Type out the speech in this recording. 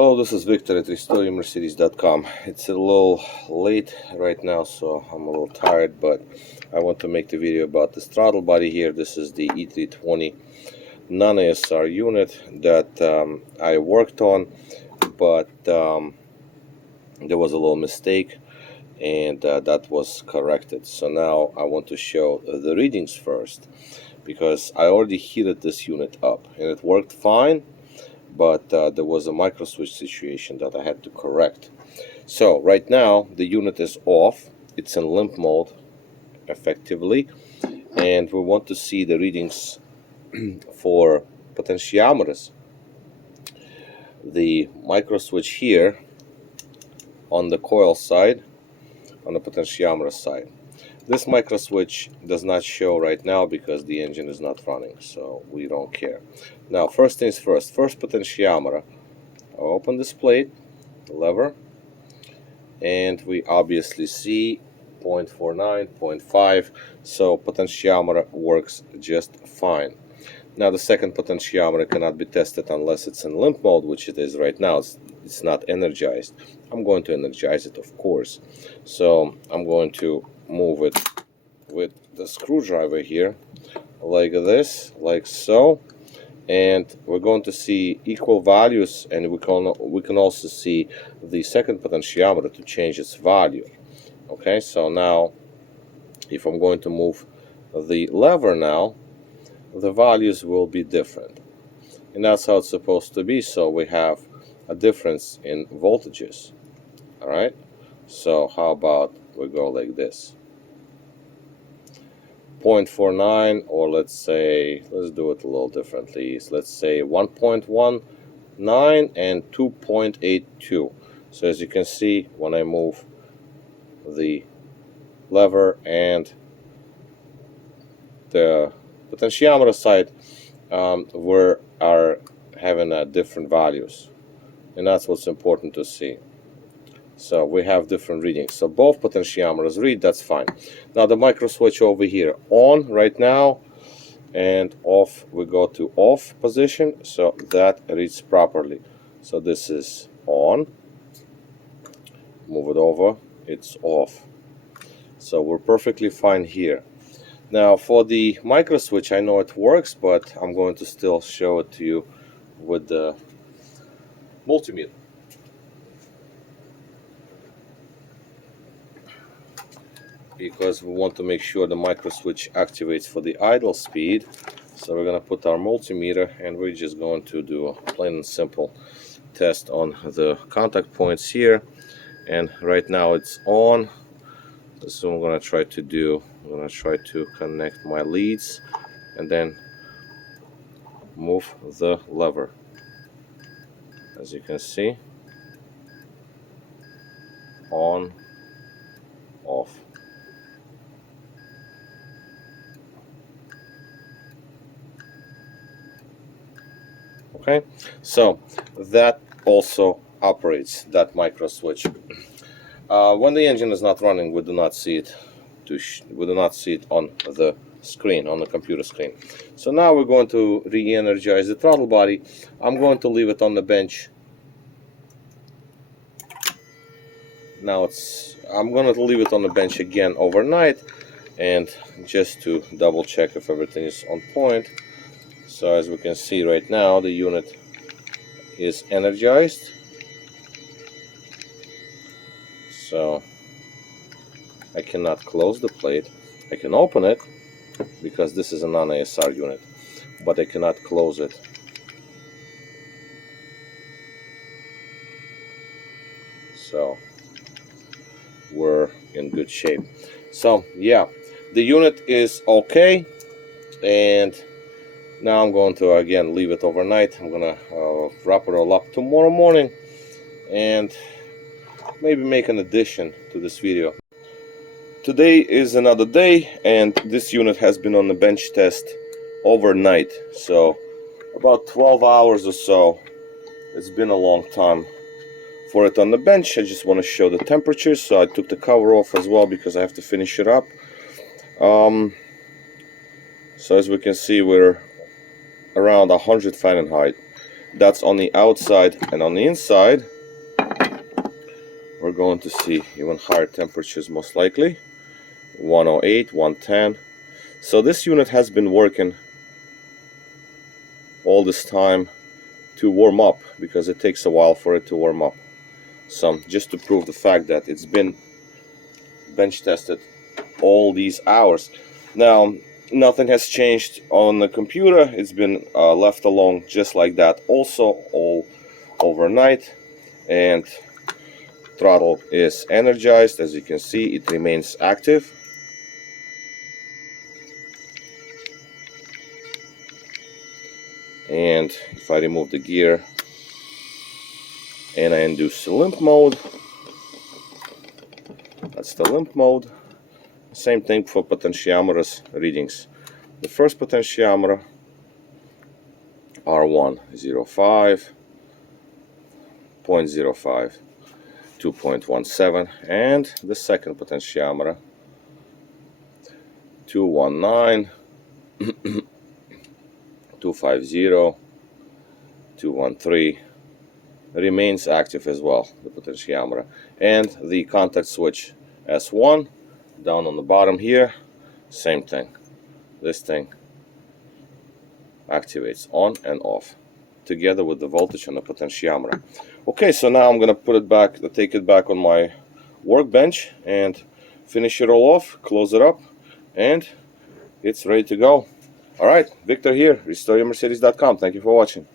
Hello, this is Victor at Mercedes.com. It's a little late right now, so I'm a little tired, but I want to make the video about this throttle body here. This is the E320 non-ASR unit that I worked on, but there was a little mistake, and that was corrected. So now I want to show the readings first, because I already heated this unit up, and it worked fine. But there was a micro switch situation that I had to correct. So right now the unit is off, it's in limp mode effectively, and we want to see the readings for potentiometers. The micro switch here on the coil side, on the potentiometer side. This micro switch does not show right now because the engine is not running, so we don't care. Now, first things first, first potentiometer. I'll open this plate, the lever, and we obviously see 0.49, 0.5, so potentiometer works just fine. Now, the second potentiometer cannot be tested unless it's in limp mode, which it is right now. It's not energized. I'm going to energize it, of course. So I'm going to move it with the screwdriver here, like this, like so, and we're going to see equal values, and we can also see the second potentiometer to change its value. Okay, so now if I'm going to move the lever now, the values will be different, and that's how it's supposed to be. So we have a difference in voltages. All right, so how about we go like this, 0.49, or let's say, let's do it a little differently. So let's say 1.19 and 2.82. So as you can see, when I move the lever and the potentiometer side, we are having different values, and that's what's important to see. So we have different readings. So both potentiometers read, that's fine. Now the micro switch over here, on right now, and off, we go to off position, so that reads properly. So this is on, move it over, it's off. So we're perfectly fine here. Now for the micro switch, I know it works, but I'm going to still show it to you with the multimeter. Because we want to make sure the micro switch activates for the idle speed. So we're going to put our multimeter, and we're just going to do a plain and simple test on the contact points here. And right now it's on. This is what I'm going to try to do. I'm going to try to connect my leads and then move the lever. As you can see, on, off. Okay, so that also operates, that micro switch. When the engine is not running, we do not see it. We do not see it on the screen, on the computer screen. So now we're going to re-energize the throttle body. I'm going to leave it on the bench. Now I'm going to leave it on the bench again overnight, and just to double check if everything is on point. So as we can see right now, the unit is energized. So I cannot close the plate. I can open it because this is a non-ASR unit, but I cannot close it. So we're in good shape. So yeah, the unit is okay, and now I'm going to again leave it overnight. I'm gonna wrap it all up tomorrow morning and maybe make an addition to this video. Today is another day, and this unit has been on the bench test overnight, so about 12 hours or so. It's been a long time for it on the bench. I just want to show the temperature, so I took the cover off as well because I have to finish it up. So as we can see, we're around 100 Fahrenheit. That's on the outside, and on the inside we're going to see even higher temperatures, most likely 108, 110. So this unit has been working all this time to warm up, because it takes a while for it to warm up. So just to prove the fact that it's been bench tested all these hours. Now nothing has changed on the computer. It's been left alone just like that also all overnight, and throttle is energized. As you can see, it remains active. And if I remove the gear and I induce limp mode, that's the limp mode. Same thing for potentiometers readings. The first potentiometer, R1, 0.5, 0.05, 2.17, and the second potentiometer, 219, 250, 213, remains active as well, the potentiometer. And the contact switch S1 down on the bottom here, same thing. This thing activates on and off together with the voltage on the potentiometer. Okay, so now I'm gonna put it back, take it back on my workbench and finish it all off, close it up, and it's ready to go. All right, Victor here, RestoreYourMercedes.com. Thank you for watching.